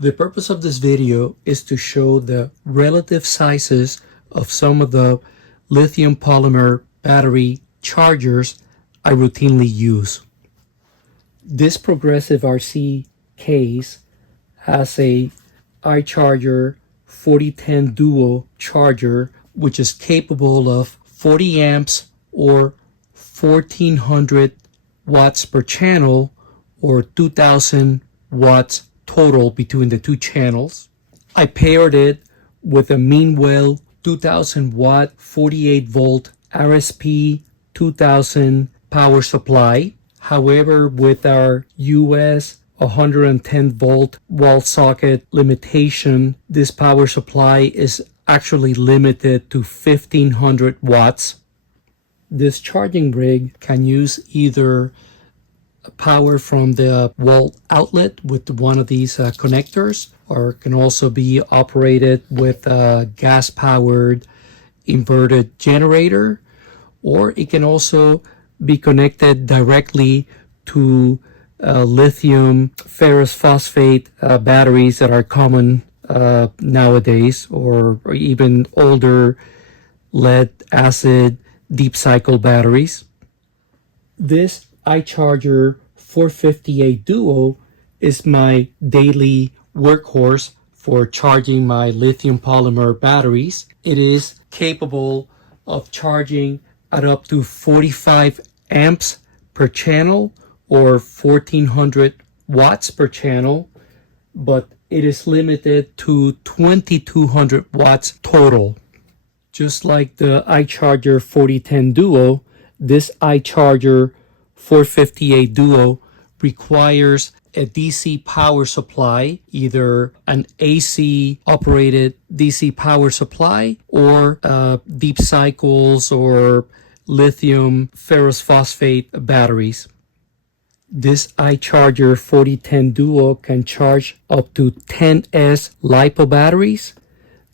The purpose of this video is to show the relative sizes of some of the lithium polymer battery chargers I routinely use. This progressive RC case has a iCharger 4010 Duo charger, which is capable of 40 amps or 1400 watts per channel or 2000 watts total between the two channels. I paired it with a Meanwell 2000 watt 48 volt RSP 2000 power supply. However, with our US 110 volt wall socket limitation, this power supply is actually limited to 1500 watts. This charging rig can use either power from the wall outlet with one of these connectors, or can also be operated with a gas powered inverted generator, or it can also be connected directly to lithium ferrous phosphate batteries that are common nowadays, or even older lead acid deep cycle batteries. This iCharger 458 Duo is my daily workhorse for charging my lithium polymer batteries. It is capable of charging at up to 45 amps per channel or 1400 watts per channel, but it is limited to 2200 watts total. Just like the iCharger 4010 Duo, this iCharger 458 Duo requires a DC power supply, either an AC operated DC power supply or deep cycles or lithium ferrous phosphate batteries. This iCharger 4010 Duo can charge up to 10S LiPo batteries.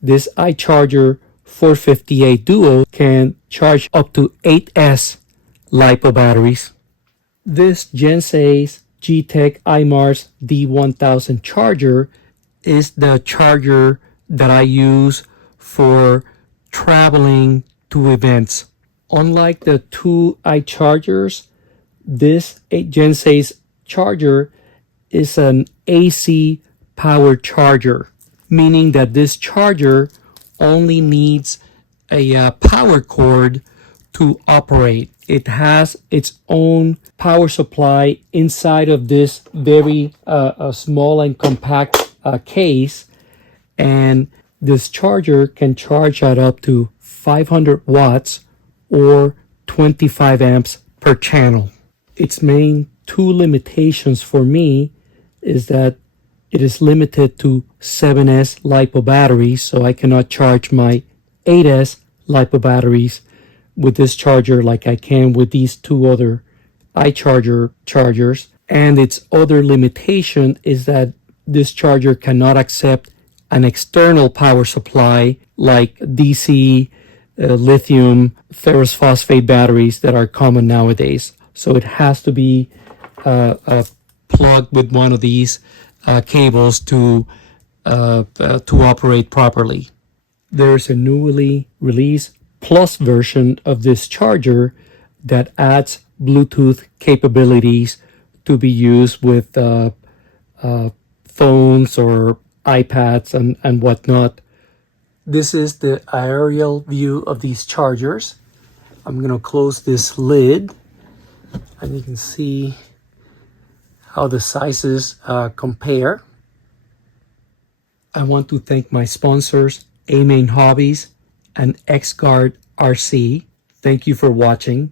This iCharger 458 Duo can charge up to 8S LiPo batteries. This Gensei's G-Tech iMars D1000 charger is the charger that I use for traveling to events. Unlike the two iChargers, this Gensei's charger is an AC powered charger, meaning that this charger only needs a power cord to operate. It has its own power supply inside of this very small and compact case, and this charger can charge at up to 500 watts or 25 amps per channel. Its main two limitations for me is that it is limited to 7S LiPo batteries, so I cannot charge my 8S LiPo batteries with this charger like I can with these two other iCharger chargers. And its other limitation is that this charger cannot accept an external power supply like DC lithium ferrous phosphate batteries that are common nowadays. So it has to be plugged with one of these cables to operate properly. There's a newly released Plus version of this charger that adds Bluetooth capabilities to be used with phones or iPads and whatnot. This is the aerial view of these chargers. I'm going to close this lid and you can see how the sizes compare. I want to thank my sponsors, A-Main Hobbies and XGuard RC. Thank you for watching.